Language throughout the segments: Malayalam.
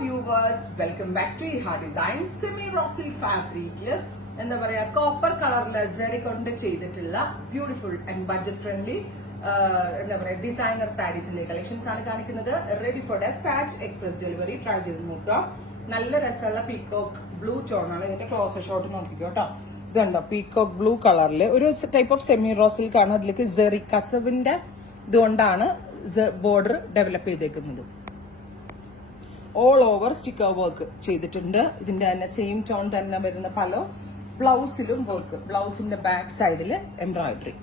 viewers, welcome back to Iha Design. Semi raw silk fabric എന്താ പറയാ കോപ്പർ കളറില് ജെറി കൊണ്ട് ചെയ്തിട്ടുള്ള ബ്യൂട്ടിഫുൾ ആൻഡ് ബഡ്ജറ്റ് ഫ്രണ്ട്ലി എന്താ പറയാ ഡിസൈനർ സാരീസിന്റെ കളക്ഷൻസ് ആണ് കാണിക്കുന്നത്. Ready for despatch, express delivery. Try ചെയ്ത് നോക്കുക. നല്ല രസമുള്ള പീകോക്ക് ബ്ലൂ ടോൺ ആണ്. ഇതിന്റെ ക്ലോസർ ഷോട്ട് നോക്കിക്കോ കേട്ടോ. ഇതുണ്ടോ പീകോക്ക് ബ്ലൂ കളറില് ഒരു type of semi raw silk ആണ്. അതിലേക്ക് ജെറി കസവിന്റെ ഇതുകൊണ്ടാണ് ബോർഡർ ഡെവലപ്പ് ചെയ്തേക്കുന്നത്. ഓൾ ഓവർ സ്റ്റിക്കർ വർക്ക് ചെയ്തിട്ടുണ്ട്. ഇതിന്റെ തന്നെ സെയിം ടോൺ തന്നെ വരുന്ന പല ബ്ലൗസിലും വർക്ക്. ബ്ലൗസിന്റെ ബാക്ക് സൈഡിൽ എംബ്രോയിഡറി.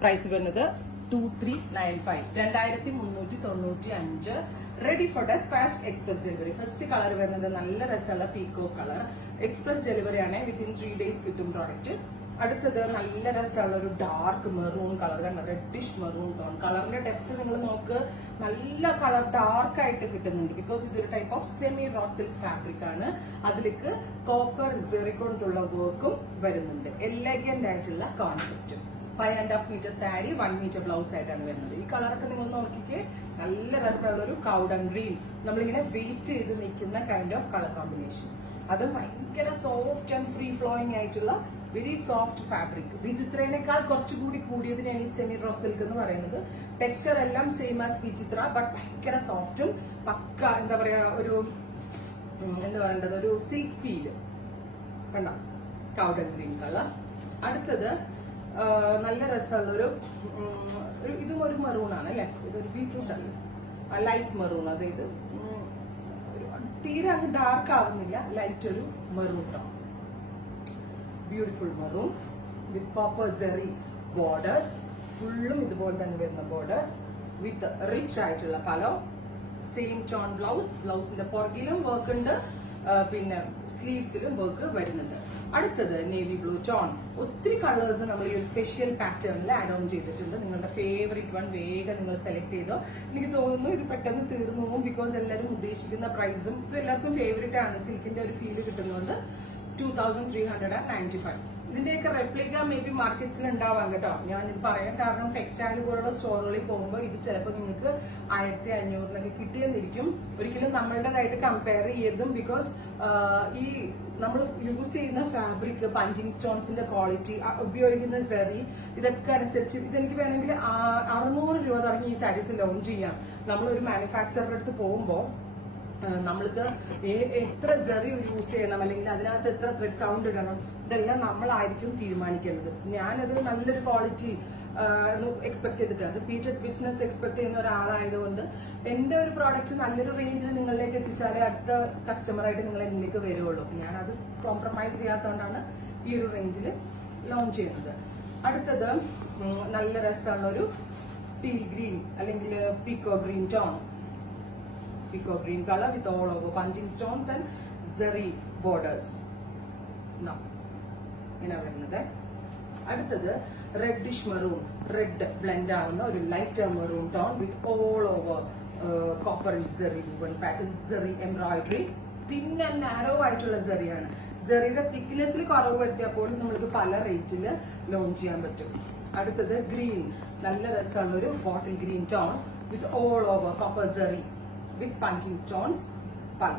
പ്രൈസ് വരുന്നത് 2395, 2395. Ready for despatch, express delivery. First colour വരുന്നത് നല്ല രസമുള്ള പീകോ കളർ. എക്സ്പ്രസ് ഡെലിവറി ആണ്. വിത്തിൻ 3 days കിട്ടും പ്രോഡക്റ്റ്. അടുത്തത് നല്ല രസമുള്ള ഒരു dark maroon colour, reddish maroon tone. കളറിന്റെ depth നിങ്ങൾ നോക്ക്, നല്ല കളർ ഡാർക്ക് ആയിട്ട് കിട്ടുന്നുണ്ട്. ബിക്കോസ് ഇതൊരു type of semi raw silk fabric ആണ്. അതിലേക്ക് കോപ്പർ ജെറി കൊണ്ടുള്ള വർക്കും വരുന്നുണ്ട്. എലഗന്റ് ആയിട്ടുള്ള concept. 5.5 meter sari, 1 meter blouse ആയിട്ടാണ് വരുന്നത്. ഈ കളറൊക്കെ നിങ്ങൾ നോക്കിക്കേ, നല്ല രസമുള്ള ഒരു കൗഡൻ ഗ്രീൻ. നമ്മളിങ്ങനെ വെയിറ്റ് ചെയ്ത് നിൽക്കുന്ന കൈൻഡ് ഓഫ് കളർ കോമ്പിനേഷൻ. അത് ഭയങ്കര സോഫ്റ്റ് ആൻഡ് ഫ്രീ ഫ്ലോയിങ് ആയിട്ടുള്ള വെരി സോഫ്റ്റ് ഫാബ്രിക്. വിചിത്രേനേക്കാൾ കുറച്ചുകൂടി കൂടിയതിനാണ് ഈ സെമി റോ സിൽക്ക് എന്ന് പറയുന്നത്. ടെക്സ്ചർ എല്ലാം സെയിം ആസ് വിചിത്ര, ബട്ട് ഭയങ്കര സോഫ്റ്റും പക്ക എന്താ പറയാ ഒരു എന്താ പറയേണ്ടത് ഒരു സിൽക്ക് ഫീല്. കണ്ട കൗഡൻ ഗ്രീൻ കളർ. അടുത്തത് നല്ല രസമുള്ളൊരു ഇതും ഒരു മെറൂൺ ആണ് അല്ലെ. ഇതൊരു ബീട്രൂട്ട് അല്ലേ, ലൈറ്റ് മെറൂൺ. അതായത് തീരെ അങ്ങ് ഡാർക്ക് ആവുന്നില്ല, ലൈറ്റ് ഒരു maroon tone. Beautiful maroon with copper zari borders. ഫുള്ളും ഇതുപോലെ തന്നെ വരുന്ന ബോർഡേഴ്സ് വിത്ത് റിച്ച് ആയിട്ടുള്ള പലോ. Same tone blouse. ബ്ലൗസിന്റെ പുറകിലും വർക്ക് ഉണ്ട്, പിന്നെ സ്ലീവ്സിലും വർക്ക് വരുന്നുണ്ട്. അടുത്തത് നേവി ബ്ലൂ ടോൺ. ഒത്തിരി കളേഴ്സ് നമ്മൾ ഈ ഒരു സ്പെഷ്യൽ പാറ്റേണിൽ ആഡ് ഓൺ ചെയ്തിട്ടുണ്ട്. നിങ്ങളുടെ ഫേവറേറ്റ് വൺ വേഗം നിങ്ങൾ സെലക്ട് ചെയ്തോ. എനിക്ക് തോന്നുന്നു ഇത് പെട്ടെന്ന് തീർന്നു പോകും. ബിക്കോസ് എല്ലാവരും ഉദ്ദേശിക്കുന്ന പ്രൈസും ഇത് എല്ലാവർക്കും ഫേവറേറ്റ് ആണ്. സിൽക്കിന്റെ ഒരു ഫീല് കിട്ടുന്നുണ്ട്. 2395. ഇതിന്റെയൊക്കെ റെപ്ലിക്ക മേ ബി മാർക്കറ്റ്സിൽ ഉണ്ടാവാം കേട്ടോ. ഞാൻ ഇത് പറയാൻ കാരണം ടെക്സ്റ്റൈൽ പോലുള്ള സ്റ്റോറുകളിൽ പോകുമ്പോൾ ഇത് ചിലപ്പോൾ നിങ്ങൾക്ക് 1500 കിട്ടിയെന്നിരിക്കും. ഒരിക്കലും നമ്മളുടേതായിട്ട് കമ്പയർ ചെയ്യരുതും. ബിക്കോസ് ഈ നമ്മൾ യൂസ് ചെയ്യുന്ന ഫാബ്രിക്, പഞ്ചിങ് സ്റ്റോൺസിന്റെ ക്വാളിറ്റി, ഉപയോഗിക്കുന്ന സെറി, ഇതൊക്കെ അനുസരിച്ച് ഇതെനിക്ക് വേണമെങ്കിൽ 600 രൂപ തുടങ്ങി ഈ സാരീസ് ലോഞ്ച് ചെയ്യാം. നമ്മളൊരു മാനുഫാക്ചറുടെ അടുത്ത് പോകുമ്പോൾ നമ്മൾക്ക് എത്ര ജെറി യൂസ് ചെയ്യണം, അല്ലെങ്കിൽ അതിനകത്ത് എത്ര ത്രെഡ് കൗണ്ട് ഇടണം, ഇതെല്ലാം നമ്മളായിരിക്കും തീരുമാനിക്കേണ്ടത്. ഞാനത് നല്ലൊരു ക്വാളിറ്റി എക്സ്പെക്ട് ചെയ്തിട്ട് റിപ്പീറ്റഡ് ബിസിനസ് എക്സ്പെക്ട് ചെയ്യുന്ന ഒരാളായതുകൊണ്ട് എന്റെ ഒരു പ്രോഡക്റ്റ് നല്ലൊരു റേഞ്ചിൽ നിങ്ങളിലേക്ക് എത്തിച്ചാലേ അടുത്ത കസ്റ്റമറായിട്ട് നിങ്ങൾ എന്നിലേക്ക് വരുള്ളൂ. ഞാനത് കോംപ്രമൈസ് ചെയ്യാത്തതുകൊണ്ടാണ് ഈ ഒരു റേഞ്ചിൽ ലോഞ്ച് ചെയ്യുന്നത്. അടുത്തത് നല്ല രസമുള്ള ഒരു ടീൽ ഗ്രീൻ അല്ലെങ്കിൽ pico green tone. Pico green color with all over punching stones and zari borders. Now, ഇങ്ങനെ വരുന്നത്. അടുത്തത് റെഡിഷ് മെറൂൺ, റെഡ് ബ്ലെൻഡ് ആവുന്ന ഒരു lighter maroon tone with all over copper zari zari embroidery. Thin and narrow ആയിട്ടുള്ള സെറിയാണ്. സെറിയുടെ തിക്നെസ്സിൽ കുറവ് വരുത്തിയാൽ പോലും നമ്മൾക്ക് പല റേറ്റിൽ ലോഞ്ച് ചെയ്യാൻ പറ്റും. അടുത്തത് ഗ്രീൻ, നല്ല രസമുള്ള ഒരു bottle green tone with all over copper zari with punching stones പല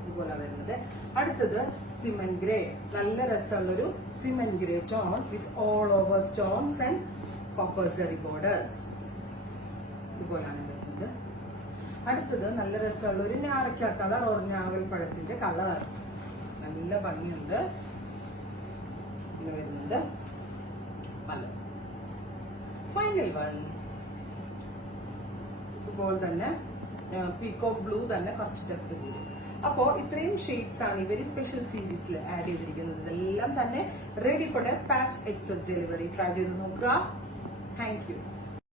ഇതുപോലെ വരുന്നത്. അടുത്തത് സിമൻ ഗ്രേ, നല്ല രസമുള്ളൊരു cement grey tone with all over stones and copper zari borders. ഇതുപോലാണ് വരുന്നത്. അടുത്തത് നല്ല രസമുള്ള ഒരു ഞാറക്ക കളർ ഓർ ഞാവൽ പഴത്തിന്റെ കളർ. നല്ല ഭംഗിയുണ്ട്. ഇങ്ങനെ വരുന്നുണ്ട് പല. ഫൈനൽ വൺ ഇതുപോലെ തന്നെ പീകോക്ക് ബ്ലൂ തന്നെ കുറച്ച് ഡെപ്ത് കൂടി. അപ്പോൾ ഇത്രയും ഷെയ്ഡ്സ് ആണ് ഈ വെരി സ്പെഷ്യൽ സീരീസിൽ ആഡ് ചെയ്തിരിക്കുന്നത്. ഇതെല്ലാം തന്നെ ready for despatch, express delivery. Try ചെയ്ത് നോക്കുക. Thank U.